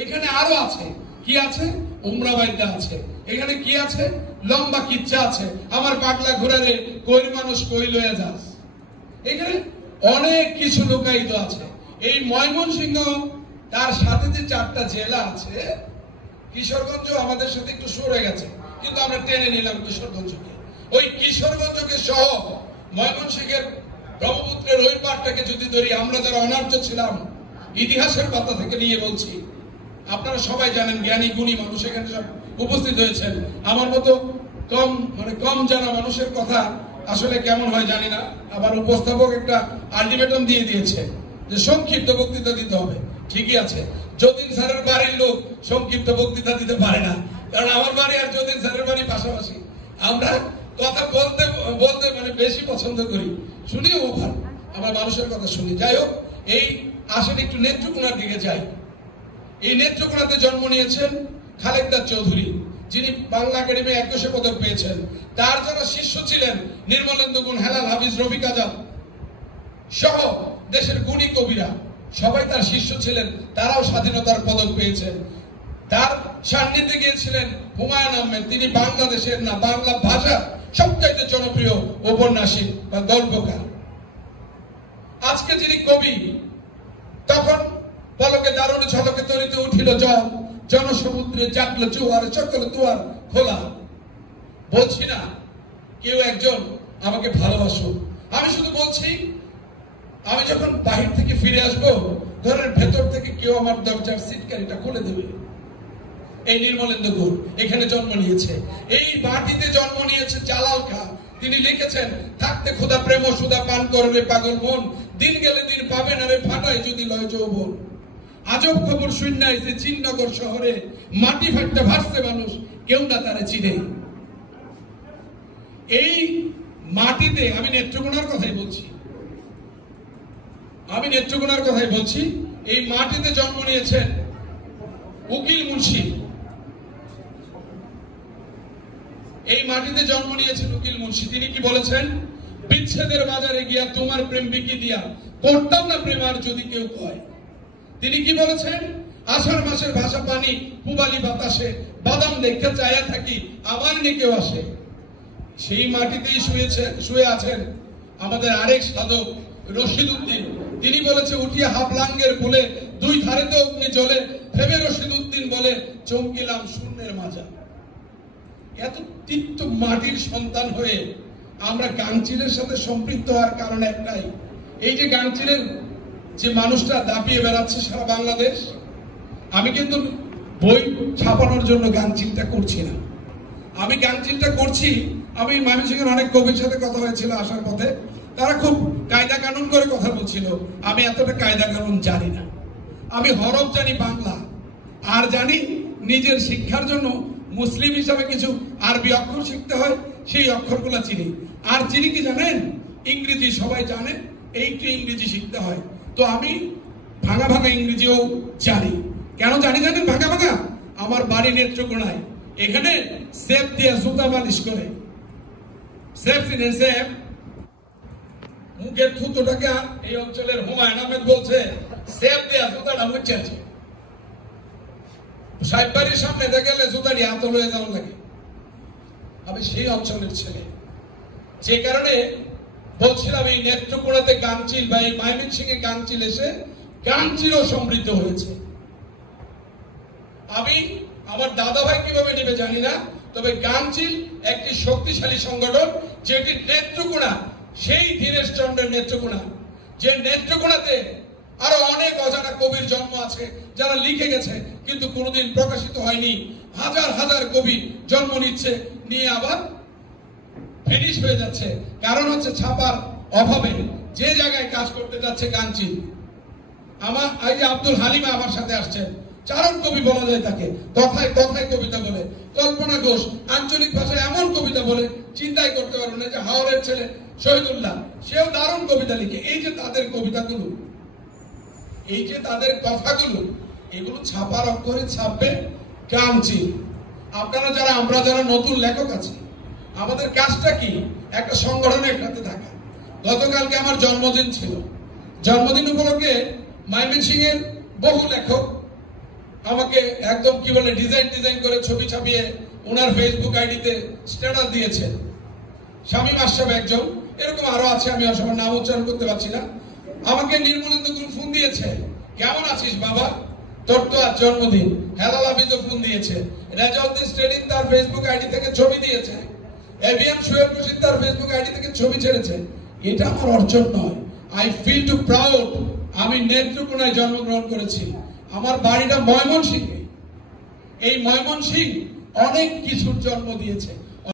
এখানে আরো আছে কি আছে উমরা বাইদা আছে এখানে কি আছে লম্বা কিচ্ছা আছে আমার পাগলা ঘোড়ারে কই মানুষ কই লয়ে যাস এখানে অনেক কিছু লুকায়িত আছে। এই ময়মনসিংহ তার সাথে যে চারটা জেলা আছে কিশোরগঞ্জ আমাদের সাথে একটু সরে গেছে কিন্তু আমরা টেনে নিলাম কিশোরগঞ্জকে। ওই কিশোরগঞ্জকে সহ ময়মনসিংহের ব্রহ্মপুত্রের ওই পাড়টাকে যদি ধরি আমরা যারা অনার্য ছিলাম ইতিহাসের পাতা থেকে নিয়ে বলছি আপনারা সবাই জানেন জ্ঞানী গুণী মানুষ এখানে সব উপস্থিত হয়েছেন। আমার মতো কম জানা মানুষের কথা আসলে কেমন হয় জানি না। আবার উপস্থাপক একটা আলটিমেটাম দিয়ে দিয়েছে যে সংক্ষিপ্ত বক্তৃতা দিতে হবে। ঠিকই আছে, যতীন স্যারের বাড়ির লোক সংক্ষিপ্ত বক্তৃতা দিতে পারে না, কারণ আমার বাড়ি আর যতীন স্যারের বাড়ি পাশাপাশি। আমরা কথা বলতে বলতে বেশি পছন্দ করি, শুনিও ওভার, আমার মানুষের কথা শুনি। যাই হোক, এই আসলে একটু নেত্রকোনার দিকে যাই। এই নেত্রকোনাতে জন্ম নিয়েছেন খালেকদার চৌধুরী, যিনি বাংলা একাডেমি 1100 পদক পেয়েছেন। তার যারা শিষ্য ছিলেন নির্মলেন্দু গুণ, হেলাল হাফিজ, রফিক আজাদ সহ দেশের গুণী কবিরা সবাই তার শিষ্য ছিলেন, তারাও স্বাধীনতার পদক পেয়েছেন। তার সান্নিধ্যে গিয়েছিলেন হুমায়ুন আহমেদ, তিনি বাংলাদেশের না বাংলা ভাষা সবচাইতে জনপ্রিয় ঔপন্যাসিক বা গল্পকার। আজকে যিনি কবি, তখন পলকে দারুণ ঝলকে তরিতে উঠিল জল, জনসমুদ্রে জাগলো জোয়ার, সকল দুয়ার খোলা। বলছি না কেউ একজন আমাকে ভালোবাসো, আমি শুধু বলছি আমি যখন বাহির থেকে ফিরে আসবো ঘরের ভেতর থেকে কেউ আমার দরজার সিটকারিটা খুলে দেবে। এই নির্মলেন্দু গুণ এখানে জন্ম নিয়েছে, এই মাটিতে জন্ম নিয়েছে জালাল খাঁ। তিনি লিখেছেন, থাকতে খোদা প্রেম সুদা পান করবে পাগল মন, দিন গেলে দিন পাবে না রে ফাটায় যদি লয় যৌবন। আজব খবর শূন্য যে চিননগর শহরে মাটি ফাটতে ভাসছে মানুষ, কেউ না তারা চিনে। এই মাটিতে আমি নেত্রকোনার কথাই বলছি, এই মাটিতে জন্ম নিয়েছেন উকিল মুন্সি। এই মাটিতে জন্ম নিয়েছেন উকিল মুন্সি। তিনি কি বলেছেন, বিচ্ছেদের বাজারে গিয়া তোমার প্রেম বিকি দিয়া করতাম না প্রেম আর যদি কেউ কয়। তিনি কি বলেছেন, আষাঢ় মাসের ভাষা পানি পুবালি বাতাসে বাদাম দেখতে চায়া থাকি আমার নে কেউ আসে। সেই মাটিতেই শুয়ে আছেন আমাদের আরেক সাধক রশিদ উদ্দিন। তিনি বলেছে, উঠিয়া হাফলাঙ্গের ফুলে দুই ধারেতে অগ্নি জ্বলে, ভেবে রশিদ উদ্দিন বলে চমকিলাম শূন্যের মাজা। এত তিক্ত মাটির সন্তান হয়ে আমরা গাংচিলের সাথে সম্পৃক্ত হওয়ার কারণ একটাই, এই যে গাংচিলের যে মানুষটা দাপিয়ে বেড়াচ্ছে সারা বাংলাদেশ। আমি কিন্তু বই ছাপানোর জন্য গাংচিলটা করছি না, আমি গাংচিলটা করছি। আমি ময়মনসিংহের অনেক কবির সাথে কথা হয়েছিল আসার পথে, তারা খুব কায়দা কানুন করে কথা বলছিল। আমি এতটা কায়দা কানুন জানি না, আমি হরফ জানি বাংলা, আর জানি নিজের শিক্ষার জন্য মুসলিম হিসাবে কিছু আরবি অক্ষর শিখতে হয়, সেই অক্ষরগুলো চিনি। আর চিনি কি জানেন, ইংরেজি সবাই জানে, এইটু ইংরেজি শিখতে হয়। তো আমি ভাঙা ভাঙা ইংরেজিও জানি। কেন জানি জানেন ভাঙা ভাঙা? আমার বাড়ি নেত্রকোনায়, এখানে সেফ দিয়ে জুতা মালিশ করে। সেফ চিনেন? সেফ মুখের থুতোটাকে এই অঞ্চলের হুমায়ুন আহমেদ বলছে সেফ দিয়ে জুতাটা মুছেছে। সাহেব বাড়ির সামনে গেলে জুতাটি হাত লয়ে যাওয়া লাগে। আমি সেই অঞ্চলের ছেলে, যে কারণে বলছিলাম এই নেত্রকোনাতে গাংচিল বা এই ময়মনসিংহে গাংচিল এসে গাংচিলও সমৃদ্ধ হয়েছে। আমি আমার দাদা ভাই কিভাবে নেবে জানি না, তবে গাংচিল একটি শক্তিশালী সংগঠন, যেটি নেত্রকোনা সেই দীনেশ চন্দ্রের নেত্রকোনা, যে নেত্রকোনাতে আরো অনেক অজানা কবির জন্ম আছে যারা লিখে গেছে কিন্তু কোনোদিন প্রকাশিত হয়নি। হাজার হাজার কবি জন্ম নিচ্ছে, নিয়ে আবার ফিনিশ হয়ে যাচ্ছে। কারণ হচ্ছে ছাপার অভাবে। যে জায়গায় কাজ করতে যাচ্ছে গাংচিল, আমার এই যে আব্দুল হালিমা আমার সাথে আসছেন, চারণ কবি বলা যায় তাকে, কথায় কথায় কবিতা বলে। কল্পনা ঘোষ আঞ্চলিক ভাষায় এমন কবিতা বলে চিন্তাই করতে পারবেন না। যে হাওড়ের ছেলে শহীদুল্লাহ, সেও দারুণ কবিতা লিখে। এই যে তাদের কবিতাগুলো, এই যে তাদের কথাগুলো, এগুলো ছাপার অক্ষরে ছাপবে গাংচিল। আপনারা যারা, আমরা যারা নতুন লেখক আছি, আমাদের কাজটা কি? একটা সংগঠনের সাথে থাকা। গতকালকে আমার জন্মদিন ছিল, জন্মদিন উপলক্ষে ময়মনসিংহের বহু লেখক আমাকে একদম কি বলে ডিজাইন করে ছবি ছাপিয়ে ওনার ফেসবুক আইডিতে স্ট্যাটাস দিয়েছে। শামীম আশরাফ একজন, এরকম আরো আছে, আমি অসময় নাম উচ্চারণ করতে পারছি না। আমাকে নির্মলেন্দু গুরু ফোন দিয়েছে, কেমন আছিস বাবা, তোর তো আজ জন্মদিন। হেলাল হাফিজও ফোন দিয়েছে, রেজাউদ্দিন স্টেডিন তার ফেসবুক আইডি থেকে ছবি দিয়েছে, এভিএম শোয়েব রশিদ তার ফেসবুক আইডি থেকে ছবি ছেড়েছে। এটা আমার অর্জন নয়। I feel too proud. আমি নেত্রকোনায় জন্মগ্রহণ করেছি, আমার বাড়িটা ময়মনসিংহে। এই ময়মনসিংহ অনেক কিছুর জন্ম দিয়েছে।